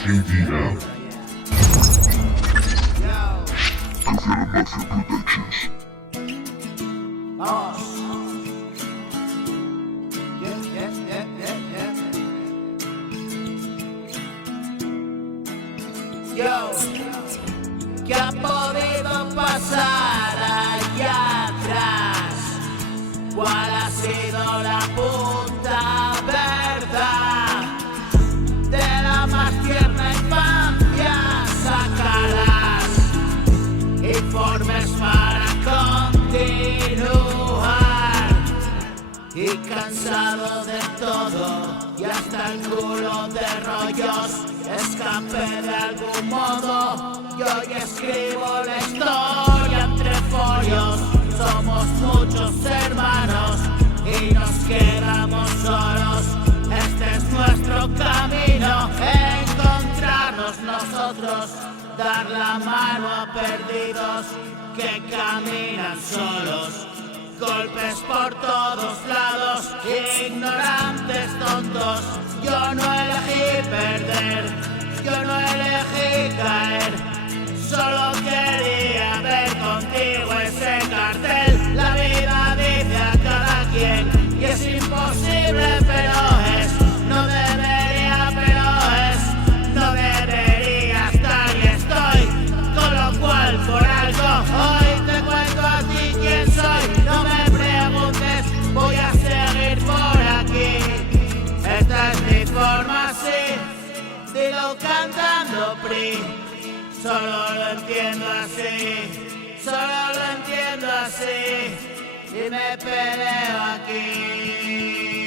KDM. Confirm Mafia Productions. Yo, ¿qué ha podido pasar allá atrás? ¿Cuál ha sido la puta verdad? De la más tierna infancia sacarás informes para continuar. Y cansado de todo y hasta el culo de rollos, escapé de algún modo y hoy escribo la historia entre folios. Somos muchos hermanos y nos quedamos solos. Este es nuestro camino, encontrarnos nosotros, dar la mano a perdidos que caminan solos. Golpes por todos lados, ignorantes tontos. Yo no elegí perder, yo no elegí caer. Solo quería ver contigo ese cartel. La vida dice a cada quien y es imposible, pero es. No debería, pero es. No debería estar y estoy. Con lo cual, por algo, hoy te cuento a ti quién soy. No me preguntes, voy a seguir por aquí. Esta es mi forma, sí. Dilo cantando PRI. Solo lo entiendo así, solo lo entiendo así, y me peleo aquí.